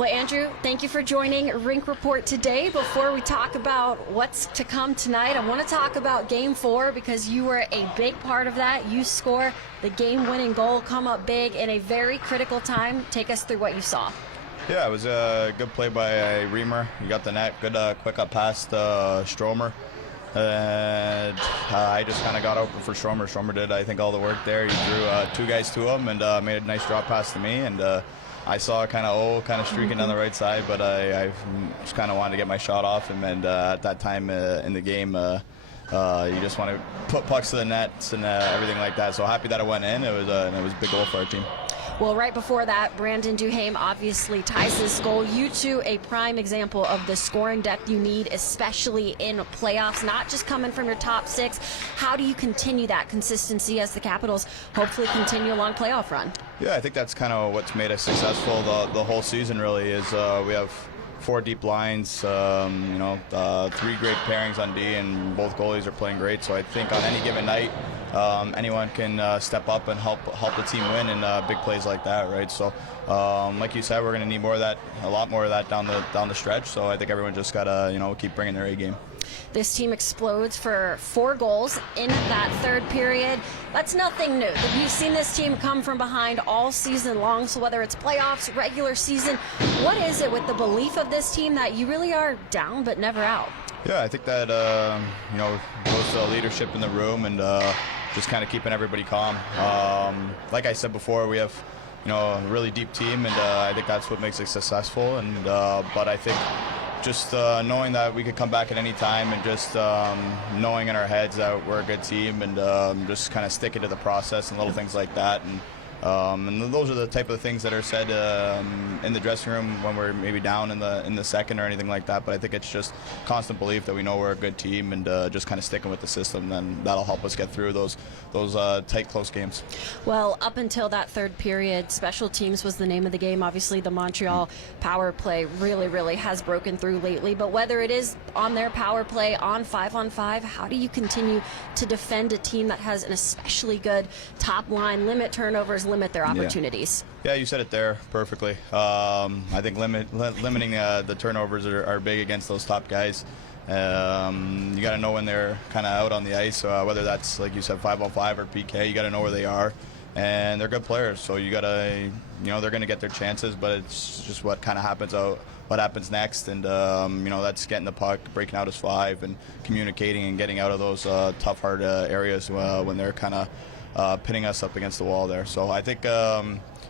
Well, Andrew, thank you for joining Rink Report today. Before we talk about what's to come tonight, I want to talk about Game 4 because you were a big part of that. You score the game-winning goal, come up big in a very critical time. Take us through what you saw. Yeah, it was a good play by Reamer. You got the net, good quick up pass to Stromer. And I just kind of got open for Stromer. Stromer did, I think, all the work there. He drew two guys to him and made a nice drop pass to me. And I saw kind of streaking down the right side, but I just kind of wanted to get my shot off him. And at that time in the game, you just want to put pucks to the nets and everything like that. So happy that it went in. It was a big goal for our team. Well, right before that, Brandon Duhaime obviously ties this goal. You two, a prime example of the scoring depth you need, especially in playoffs, not just coming from your top six. How do you continue that consistency as the Capitals hopefully continue a long playoff run? Yeah, I think that's kind of what's made us successful the whole season, really, is we have 4 deep lines, 3 great pairings on D, and both goalies are playing great. So I think on any given night, anyone can step up and help the team win in big plays like that, right? So, like you said, we're going to need more of that, a lot more of that down the stretch. So I think everyone just got to keep bringing their A game. This team explodes for 4 goals in that third period. That's nothing new. We've seen this team come from behind all season long, so whether it's playoffs, regular season, what is it with the belief of this team that you really are down but never out? Yeah, I think that, goes to leadership in the room and just kind of keeping everybody calm. Like I said before, we have a really deep team, and I think that's what makes it successful. And but I think just knowing that we could come back at any time, and just knowing in our heads that we're a good team, and just kind of sticking to the process and little things like that. And those are the type of things that are said in the dressing room when we're maybe down in the second or anything like that. But I think it's just constant belief that we know we're a good team, and just kind of sticking with the system. Then that'll help us get through those tight, close games. Well, up until that third period, special teams was the name of the game. Obviously, the Montreal power play really has broken through lately. But whether it is on their power play, on 5-on-5, how do you continue to defend a team that has an especially good top line, limit turnovers, limit their opportunities? Yeah, you said it there perfectly. I think limiting the turnovers are big against those top guys. You got to know when they're kind of out on the ice, whether that's, like you said, 5-on-5 or PK. You got to know where they are, and they're good players. So you got to, they're going to get their chances, but it's just what kind of happens what happens next, and that's getting the puck, breaking out as 5, and communicating and getting out of those tough, hard areas when they're kind of pinning us up against the wall there. So I think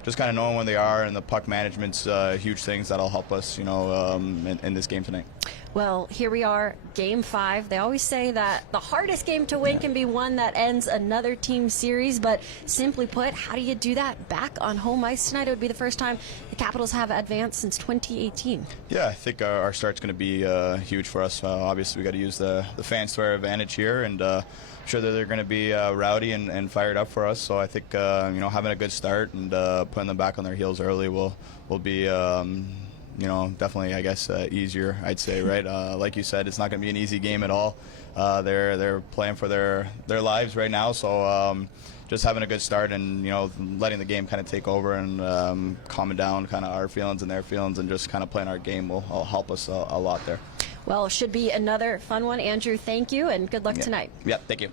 just kind of knowing when they are, and the puck management's huge things that'll help us, in this game tonight. Well, here we are, Game 5. They always say that the hardest game to win can be one that ends another team series, but simply put, how do you do that back on home ice tonight? It would be the first time the Capitals have advanced since 2018. Yeah, I think our start's going to be huge for us. Obviously, we got to use the fans to our advantage here, and I'm sure that they're going to be rowdy and fired up for us. So I think having a good start and putting them back on their heels early will be definitely, I guess, easier, I'd say, right? Like you said, it's not going to be an easy game at all. They're playing for their lives right now, so just having a good start and letting the game kind of take over and calming down kind of our feelings and their feelings, and just kind of playing our game will help us a lot there. Well, it should be another fun one. Andrew, thank you, and good luck tonight. Yeah, thank you.